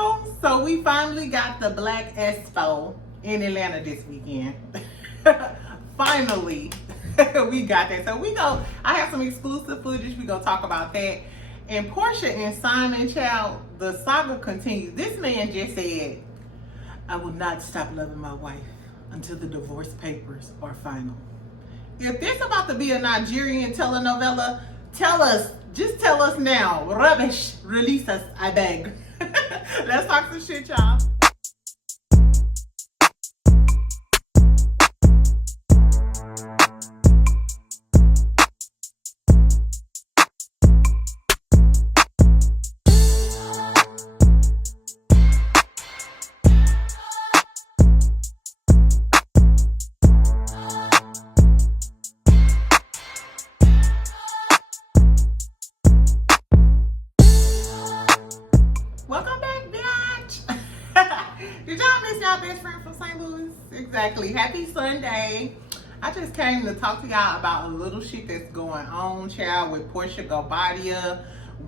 girl. So we finally got the Black Expo in Atlanta this weekend. Finally, we got that. So I have some exclusive footage. We gonna talk about that. And Porsha and Simon, child, the saga continues. This man just said, I will not stop loving my wife until the divorce papers are final. If this about to be a Nigerian telenovela, just tell us now. Rubbish, release us, I beg. Let's talk some shit, y'all. Welcome back, bitch. Did y'all miss y'all best friend from St. Louis? Exactly. Happy Sunday. I just came to talk to y'all about a little shit that's going on, child, with Wendy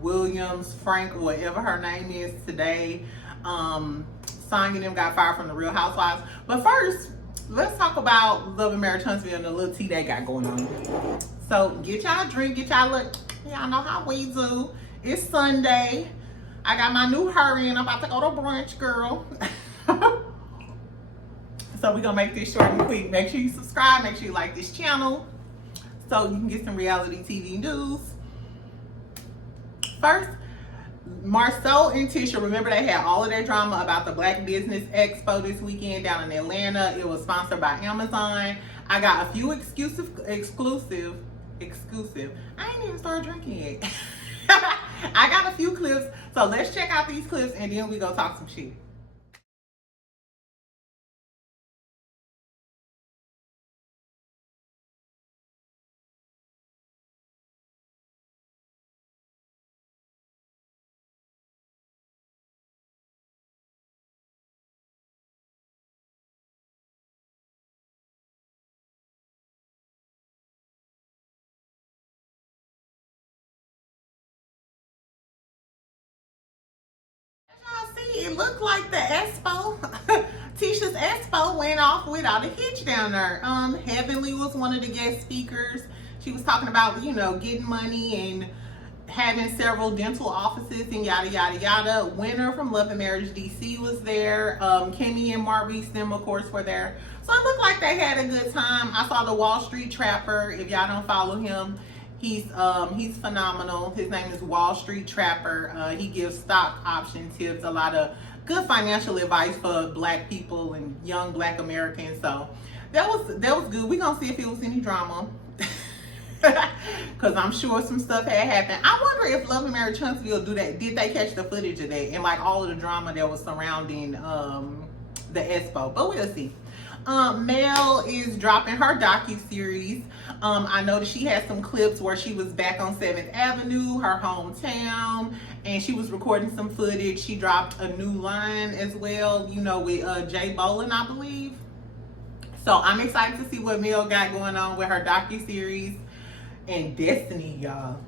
Williams, Frank, or whatever her name is today. Sanya them got fired from the Real Housewives. But first, let's talk about Love and Marriage Huntsville and the little tea they got going on. So get y'all a drink, get y'all look. Y'all know how we do. It's Sunday. I got my new hurry and I'm about to go to brunch, girl. So we're gonna make this short and quick. Make sure you subscribe, make sure you like this channel so you can get some reality TV news. First, Marsau and Latisha, remember they had all of their drama about the Black Business Expo this weekend down in Atlanta. It was sponsored by Amazon. I got a few exclusive. I ain't even started drinking yet. I got a few clips, so let's check out these clips and then we go talk some shit. See, it looked like the Espo, Tisha's Espo went off without a hitch down there. Heavenly was one of the guest speakers. She was talking about, you know, getting money and having several dental offices and yada, yada, yada. Winner from Love and Marriage DC was there. Kimmy and Maurice, them, of course, were there. So it looked like they had a good time. I saw the Wall Street Trapper. If y'all don't follow him, he's phenomenal. His name is Wall Street Trapper. He gives stock option tips, a lot of good financial advice for Black people and young Black Americans. So that was good. We're gonna see if it was any drama. Because I'm sure some stuff had happened. I wonder if Love and Marriage Huntsville do that. Did they catch the footage of that and like all of the drama that was surrounding the Espo? But we'll see. Mel is dropping her docu-series. I noticed she had some clips where she was back on 7th Avenue, her hometown, and she was recording some footage. She dropped a new line as well, you know, with Jay Bolin, I believe. So I'm excited to see what Mel got going on with her docu-series. And Destiny, y'all.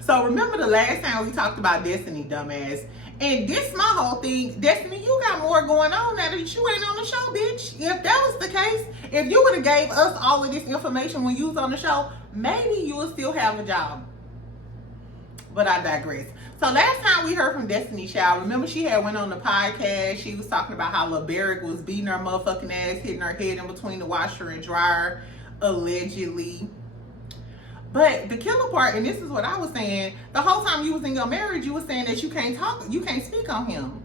So remember the last time we talked about Destiny, dumbass. And this my whole thing. Destiny, you got more going on now that you ain't on the show, bitch. If that was the case, if you would have gave us all of this information when you was on the show, maybe you would still have a job. But I digress. So last time we heard from Destiny Child, remember she had went on the podcast. She was talking about how LeBerick was beating her motherfucking ass, hitting her head in between the washer and dryer, allegedly. But the killer part, and this is what I was saying, the whole time you was in your marriage, you was saying that you can't speak on him.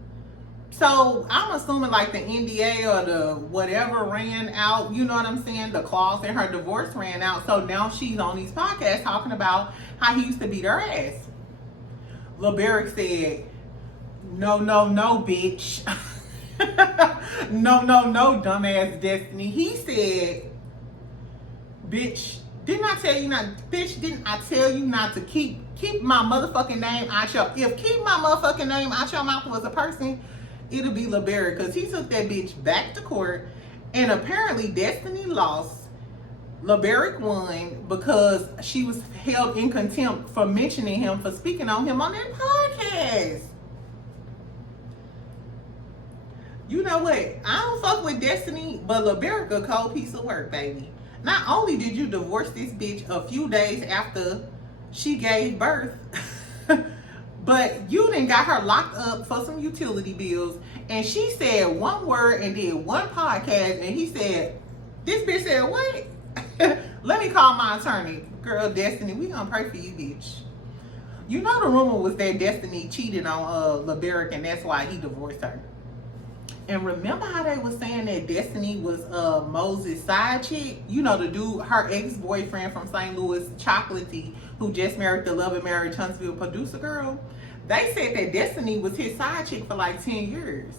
So I'm assuming like the NDA or the whatever ran out, you know what I'm saying? The clause in her divorce ran out. So now she's on these podcasts talking about how he used to beat her ass. LeBerick said, no, bitch. no, dumbass Destiny. He said, bitch, didn't I tell you not to keep my motherfucking name out your, if keep my motherfucking name out your mouth was a person, it'll be LeBerick, because he took that bitch back to court, and apparently Destiny lost. LeBerick won because she was held in contempt for mentioning him, for speaking on him on that podcast. You know what? I don't fuck with Destiny, but LaBerica, cold piece of work, baby. Not only did you divorce this bitch a few days after she gave birth, but you done got her locked up for some utility bills, and she said one word and did one podcast, and he said, this bitch said, what? Let me call my attorney. Girl, Destiny, we gonna pray for you, bitch. You know the rumor was that Destiny cheated on LaBerica, and that's why he divorced her. And remember how they was saying that Destiny was Moses' side chick? You know, the dude, her ex-boyfriend from St. Louis, Chocolatey, who just married the Love and Marriage Huntsville producer girl. They said that Destiny was his side chick for like 10 years.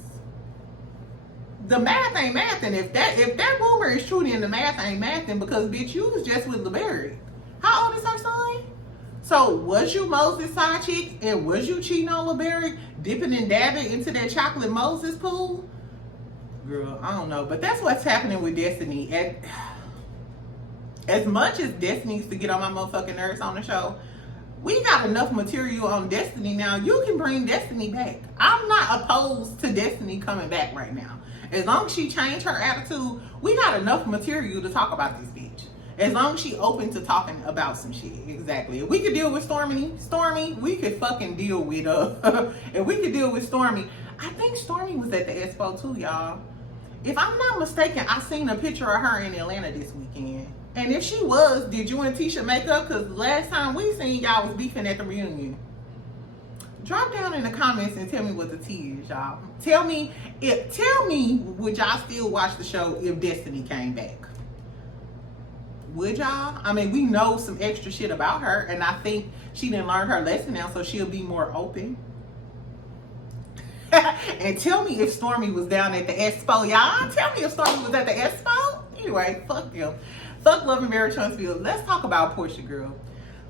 The math ain't mathin'. If that rumor is true, then the math ain't mathin', because bitch, you was just with LaBerry. How old is her son? So was you Moses' side chick, and was you cheating on LaBerry, dipping and dabbing into that chocolate Moses pool? Girl, I don't know, but that's what's happening with Destiny. As much as Destiny used to get on my motherfucking nerves on the show, we got enough material on Destiny now. You can bring Destiny back. I'm not opposed to Destiny coming back right now. As long as she changed her attitude, we got enough material to talk about this bitch. As long as she open to talking about some shit. Exactly. If we could deal with Stormy, we could fucking deal with if we could deal with Stormy. I think Stormy was at the Espo too, y'all. If I'm not mistaken, I seen a picture of her in Atlanta this weekend. And if she was, did you and Tisha make up? Because last time we seen y'all was beefing at the reunion. Drop down in the comments and tell me what the tea is, y'all. Tell me, would y'all still watch the show if Destiny came back? Would y'all? I mean, we know some extra shit about her, and I think she didn't learn her lesson now, so she'll be more open. And tell me if Stormy was down at the Espo, y'all. Tell me if Stormy was at the Espo. Anyway, fuck them. Fuck Love and Marriage Huntsville. Let's talk about Porsha, girl.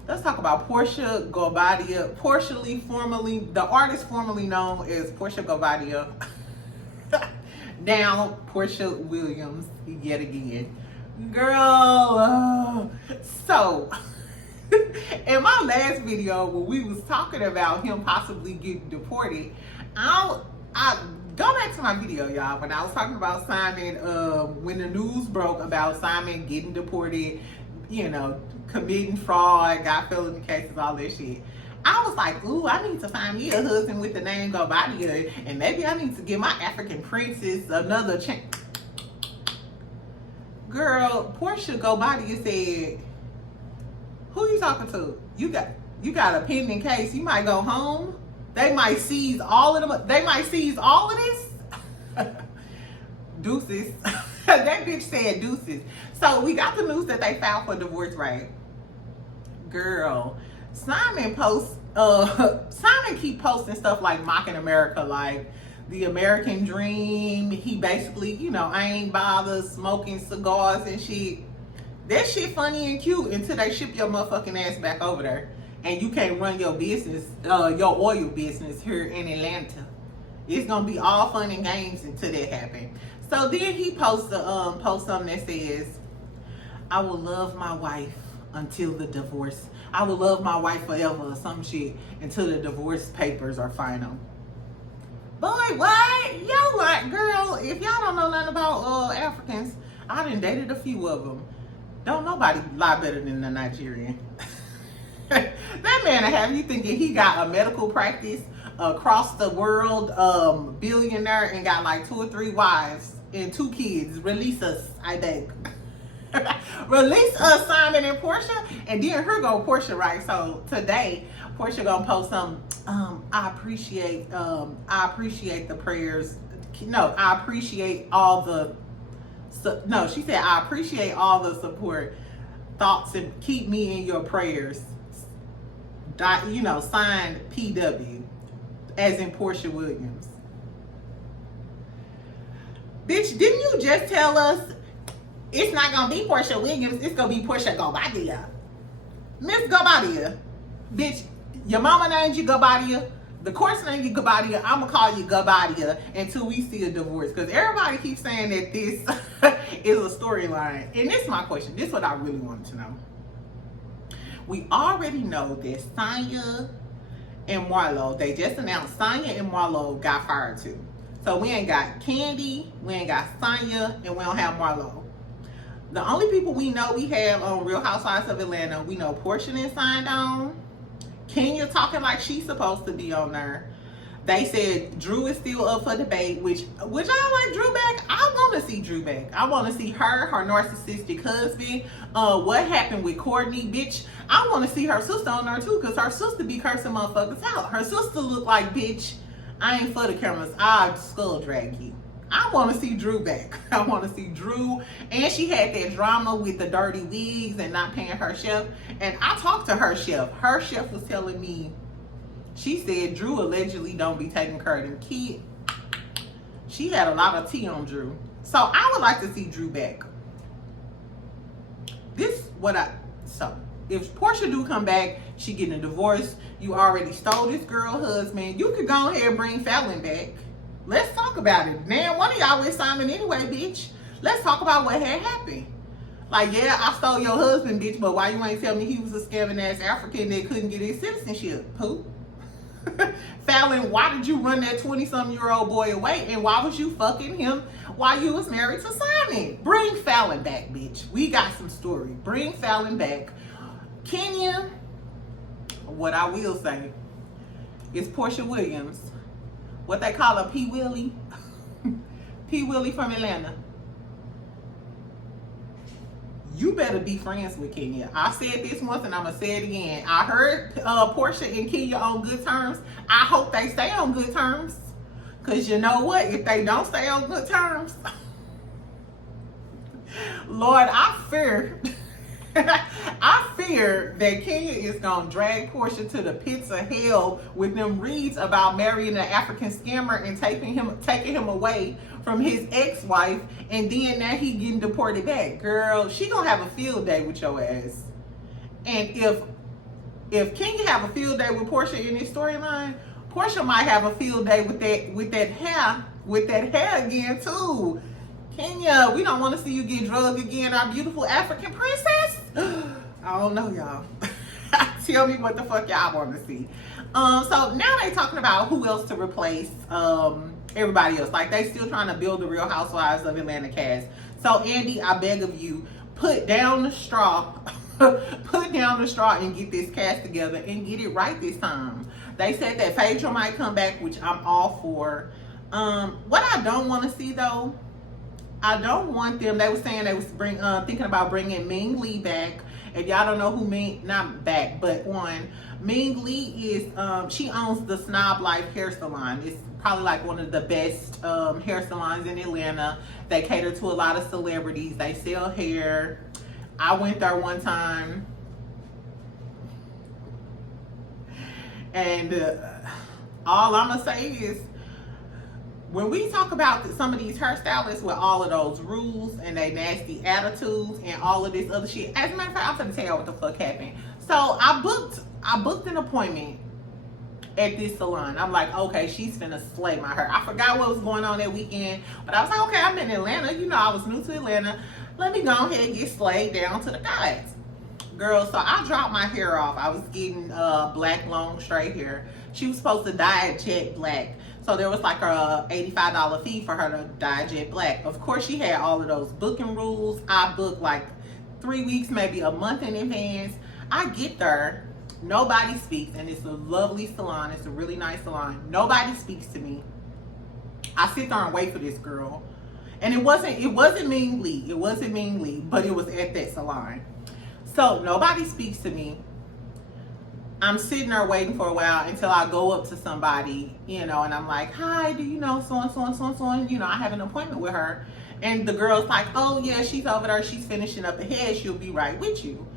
Let's talk about Porsha Guobadia. The artist formerly known as Porsha Guobadia. Now, Porsha Williams, yet again. Girl, so in my last video when we was talking about him possibly getting deported, I go back to my video, y'all, when I was talking about Simon, when the news broke about Simon getting deported, you know, committing fraud, got felony cases, all that shit. I was like, ooh, I need to find me a husband with the name Guobadia, and maybe I need to give my African princess another chance. Girl, Porsha Guobadia said, who you talking to? You got a pending case. You might go home. They might seize all of them. They might seize all of this. Deuces. That bitch said deuces. So we got the news that they filed for divorce, right? Girl, Simon keep posting stuff like mocking America, like the American dream. He basically, you know, I ain't bothered smoking cigars and shit. That shit funny and cute until they ship your motherfucking ass back over there. And you can't run your business, your oil business here in Atlanta. It's gonna be all fun and games until that happens. So then he posts something that says, I will love my wife until the divorce. I will love my wife forever or some shit until the divorce papers are final. Boy, what? Yo, like, girl, if y'all don't know nothing about Africans, I done dated a few of them. Don't nobody lie better than the Nigerian. That man have you thinking he got a medical practice across the world, billionaire, and got like 2 or 3 wives and 2 kids. Release us, I beg. Release us, Simon and Porsha. And then here go Porsha, right? So today, Porsha gonna post some. I appreciate the prayers. No, I appreciate all the. No, she said I appreciate all the support, thoughts, and keep me in your prayers. You know, signed PW, as in Porsha Williams. Bitch, didn't you just tell us it's not gonna be Porsha Williams, it's gonna be Porsha Guobadia? Miss Guobadia, bitch, your mama named you Guobadia, the courts named you Guobadia, I'm gonna call you Guobadia until we see a divorce. Because everybody keeps saying that this is a storyline. And this is my question. This is what I really wanted to know. We already know that Sanya and Marlo, they just announced Sanya and Marlo got fired too. So we ain't got Candy, we ain't got Sanya, and we don't have Marlo. The only people we know we have on Real Housewives of Atlanta, we know Porsha and Simon. Kenya talking like she's supposed to be on there. They said Drew is still up for debate, which I like Drew back. I want to see Drew back. I want to see her narcissistic husband. What happened with Courtney, bitch? I want to see her sister on there too, because her sister be cursing motherfuckers out. Her sister look like, bitch, I ain't for the cameras. I'll skull drag you. I want to see Drew back. I want to see Drew. And she had that drama with the dirty wigs and not paying her chef. And I talked to her chef. Her chef was telling me, she said Drew allegedly don't be taking care of them kids. She had a lot of tea on Drew. So I would like to see Drew back. So if Porsha do come back, she getting a divorce. You already stole this girl husband. You could go ahead and bring Fallon back. Let's talk about it. Man, one of y'all with Simon anyway, bitch. Let's talk about what had happened. Like, yeah, I stole your husband, bitch, but why you ain't tell me he was a scamming ass African that couldn't get his citizenship? Who? Fallon, why did you run that 20-some-year-old boy away? And why was you fucking him while you was married to Simon? Bring Fallon back, bitch. We got some story. Bring Fallon back. Kenya, what I will say is Porsha Williams. What they call her, P. Willie. P. Willie from Atlanta. You better be friends with Kenya. I said this once and I'm going to say it again. I heard Porsha and Kenya on good terms. I hope they stay on good terms. Because you know what? If they don't stay on good terms, Lord, I fear that Kenya is going to drag Porsha to the pits of hell with them reads about marrying an African scammer and taking him away from his ex-wife, and then now he getting deported back. Girl, she going to have a field day with your ass. And if Kenya have a field day with Porsha in this storyline, Porsha might have a field day with that hair again too. Kenya, we don't want to see you get drugged again, our beautiful African princess. I don't know, y'all. Tell me what the fuck y'all want to see. So now they talking about who else to replace everybody else. Like, they still trying to build the Real Housewives of Atlanta cast. So Andy, I beg of you, put down the straw. Put down the straw and get this cast together and get it right this time. They said that Phaedra might come back, which I'm all for. What I don't want to see though, I don't want them. They were saying they was thinking about bringing Ming Lee back. If y'all don't know who not back, but one, Ming Lee is, she owns the Snob Life hair salon. It's probably like one of the best hair salons in Atlanta. They cater to a lot of celebrities. They sell hair. I went there one time. And all I'm gonna say is, when we talk about some of these hairstylists with all of those rules and they nasty attitudes and all of this other shit, as a matter of fact, I'm gonna tell you what the fuck happened. So I booked an appointment at this salon. I'm like, okay, she's finna slay my hair. I forgot what was going on that weekend, but I was like, okay, I'm in Atlanta. You know, I was new to Atlanta. Let me go ahead and get slayed down to the guys. Girl, so I dropped my hair off. I was getting black long straight hair. She was supposed to dye it jet black. So there was like a $85 fee for her to dye jet black. Of course, she had all of those booking rules. I booked like 3 weeks, maybe a month in advance. I get there, nobody speaks, and it's a lovely salon. It's a really nice salon. Nobody speaks to me. I sit there and wait for this girl. And it wasn't Ming Lee. It wasn't Ming Lee, but it was at that salon. So nobody speaks to me. I'm sitting there waiting for a while until I go up to somebody, you know, and I'm like, hi, do you know so-and-so? You know, I have an appointment with her. And the girl's like, oh yeah, she's over there. She's finishing up ahead. She'll be right with you.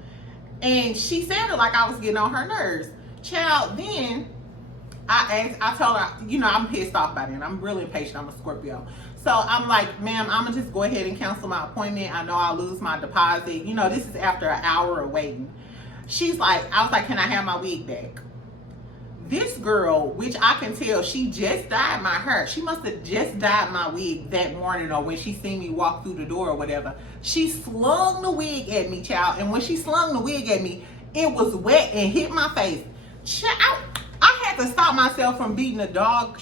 And she sounded like I was getting on her nerves. Child, then I told her, you know, I'm pissed off by it. I'm really impatient. I'm a Scorpio. So I'm like, ma'am, I'm going to just go ahead and cancel my appointment. I know I'll lose my deposit. You know, this is after an hour of waiting. She's like, I was like, can I have my wig back? This girl, which I can tell, she just dyed my hair. She must have just dyed my wig that morning, or when she seen me walk through the door or whatever. She slung the wig at me, child. And when she slung the wig at me, it was wet and hit my face. Child, I had to stop myself from beating the dog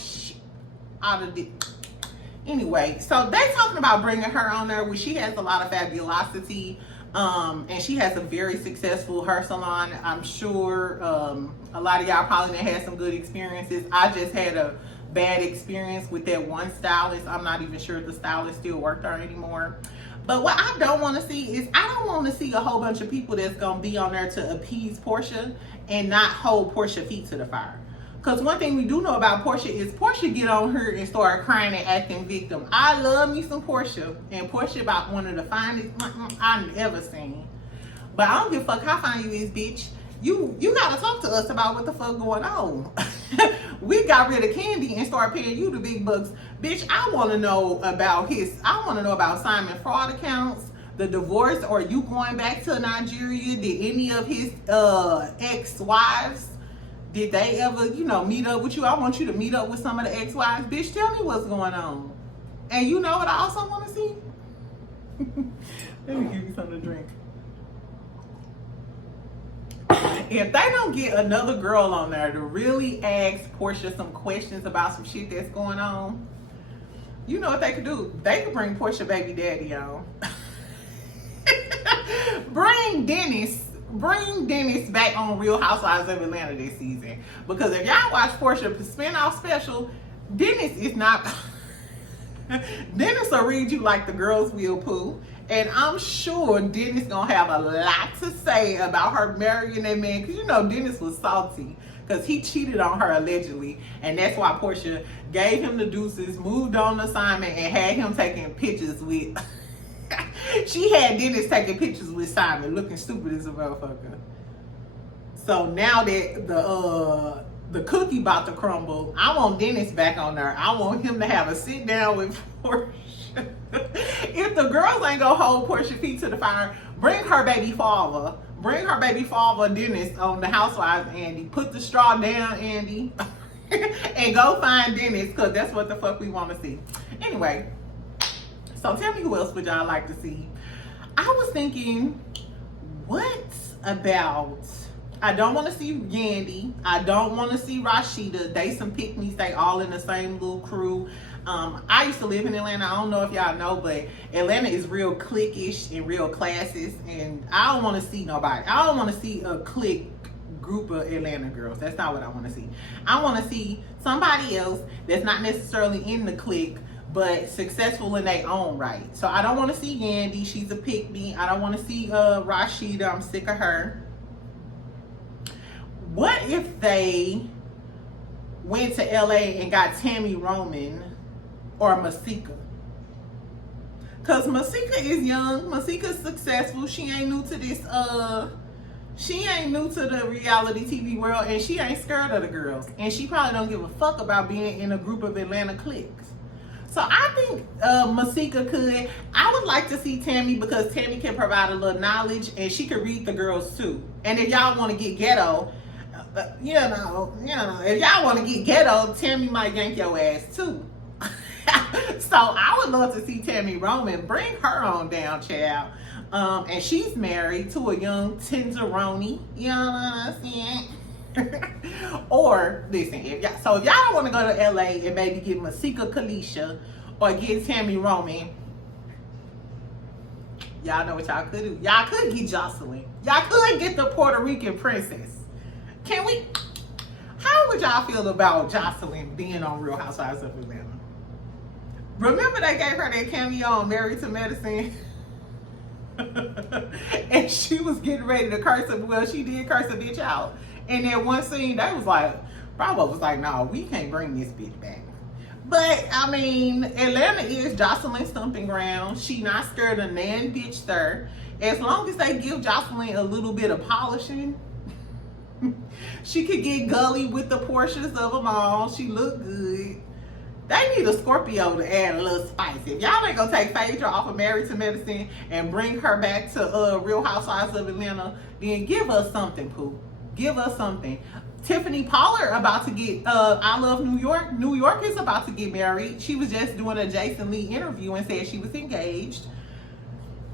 out of the... Anyway, so they talking about bringing her on there, where she has a lot of fabulosity, and she has a very successful hair salon. I'm sure a lot of y'all probably had some good experiences. I just had a bad experience with that one stylist. I'm not even sure if the stylist still worked there anymore. But what I don't want to see is, I don't want to see a whole bunch of people that's going to be on there to appease Porsha and not hold Porsha feet to the fire. Because one thing we do know about Porsha is Porsha get on her and start crying and acting victim. I love me some Porsha. And Porsha about one of the finest I've ever seen. But I don't give a fuck how fine you is, bitch. You got to talk to us about what the fuck going on. We got rid of Candy and started paying you the big bucks. Bitch, I want to know about Simon fraud accounts, the divorce, or you going back to Nigeria. Did any of his ex-wives, did they ever, meet up with you? I want you to meet up with some of the ex-wives. Bitch, tell me what's going on. And you know what I also want to see? Let me give you something to drink. If they don't get another girl on there to really ask Porsha some questions about some shit that's going on, you know what they could do? They could bring Porsha baby daddy on. Bring Dennis back on Real Housewives of Atlanta this season. Because if y'all watch Porsha spinoff special, Dennis is not... Dennis will read you like the girls will, Pooh. And I'm sure Dennis gonna have a lot to say about her marrying that man. Because Dennis was salty. Because he cheated on her allegedly. And that's why Porsha gave him the deuces, moved on to Simon, and had him taking pictures with... She had Dennis taking pictures with Simon, looking stupid as a motherfucker. So now that the cookie about to crumble, I want Dennis back on there. I want him to have a sit down with Porsha. If the girls ain't gonna hold Porsha feet to the fire, bring her baby father. Bring her baby father, Dennis, on the Housewives, Andy. Put the straw down, Andy. And go find Dennis, because that's what the fuck we want to see. Anyway. So tell me who else would y'all like to see? I was thinking, what about, I don't want to see Yandy. I don't want to see Rashida. They some pick-me's. They all in the same little crew. I used to live in Atlanta. I don't know if y'all know, but Atlanta is real cliquish and real classist. And I don't want to see nobody. I don't want to see a clique group of Atlanta girls. That's not what I want to see. I want to see somebody else that's not necessarily in the clique, but successful in their own right. So I don't want to see Yandy. She's a pick-me. I don't want to see Rashida. I'm sick of her. What if they went to LA and got Tammy Roman or Masika? Because Masika is young. Masika's successful. She ain't new to this, she ain't new to the reality TV world, and she ain't scared of the girls. And she probably don't give a fuck about being in a group of Atlanta cliques. So I think Masika could. I would like to see Tammy, because Tammy can provide a little knowledge and she can read the girls too. And if y'all want to get ghetto, if y'all want to get ghetto, Tammy might yank your ass too. So I would love to see Tammy Roman. Bring her on down, child. And she's married to a young tenderoni. You know what I'm saying? Or listen, if y'all don't want to go to LA and maybe get Masika Kalisha or get Tammy Roman, y'all know what y'all could do. Y'all could get Jocelyn. Y'all could get the Puerto Rican princess. Can we? How would y'all feel about Jocelyn being on Real Housewives of Atlanta? Remember they gave her that cameo on Married to Medicine? And she was getting ready to curse her. Well, she did curse a bitch out. And that one scene, they was like, Bravo was like, no, we can't bring this bitch back. But, I mean, Atlanta is Jocelyn's stomping ground. She not scared of nan bitch there. As long as they give Jocelyn a little bit of polishing, she could get gully with the Portias of them all. She look good. They need a Scorpio to add a little spice. If y'all ain't gonna take Phaedra off of Married to Medicine and bring her back to Real Housewives of Atlanta, then give us something, Pooh. Give us something. Tiffany Pollard about to get I Love New York. New York is about to get married. She was just doing a Jason Lee interview and said she was engaged.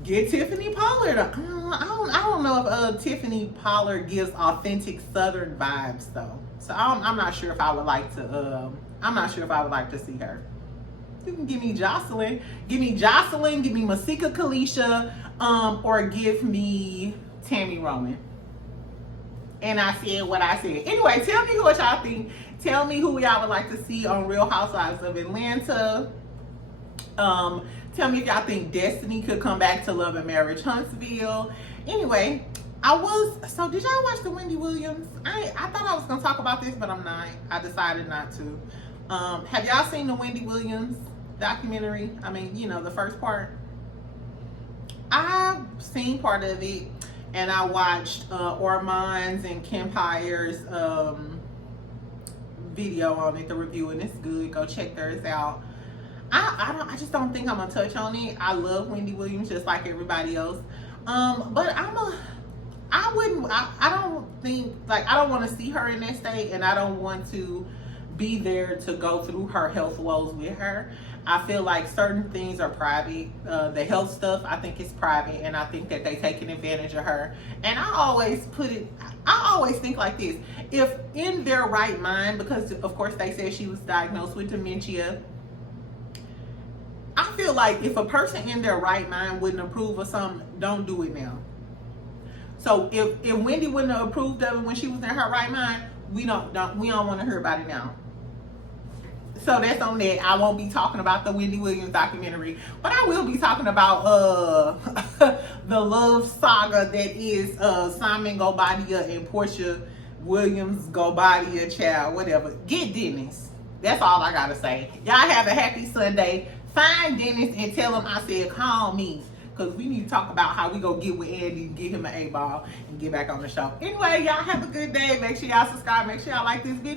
Get Tiffany Pollard. I don't know if Tiffany Pollard gives authentic Southern vibes though. So I'm not sure if I would like to. I'm not sure if I would like to see her. You can give me Jocelyn. Give me Jocelyn, give me Masika Kalisha, or give me Tammy Roman. And I said what I said. Anyway, tell me what y'all think. Tell me who y'all would like to see on Real Housewives of Atlanta. Tell me if y'all think Destiny could come back to Love and Marriage Huntsville. Anyway, so did y'all watch the Wendy Williams? I thought I was gonna talk about this, but I'm not. I decided not to. Have y'all seen the Wendy Williams documentary? I mean, you know, the first part. I've seen part of it, and I watched Ormond's and Kempire's video on it, the review, and it's good. Go check theirs out. I just don't think I'm gonna touch on it. I love Wendy Williams just like everybody else. But I don't think, like, I don't want to see her in that state, and I don't want to be there to go through her health woes with her. I feel like certain things are private. The health stuff, I think, is private, and I think that they taking advantage of her. And I always think like this: if in their right mind, because of course they said she was diagnosed with dementia, I feel like if a person in their right mind wouldn't approve of something, don't do it now. So if Wendy wouldn't have approved of it when she was in her right mind, we don't want to hear about it now. So that's on that. I won't be talking about the Wendy Williams documentary, but I will be talking about the love saga that is Simon Guobadia and Porsha Williams Guobadia, child, whatever. Get Dennis. That's all I gotta say. Y'all have a happy Sunday. Find Dennis and tell him I said call me, because we need to talk about how we go get with Andy and get him an A-ball and get back on the show. Anyway, y'all have a good day. Make sure y'all subscribe. Make sure y'all like this video.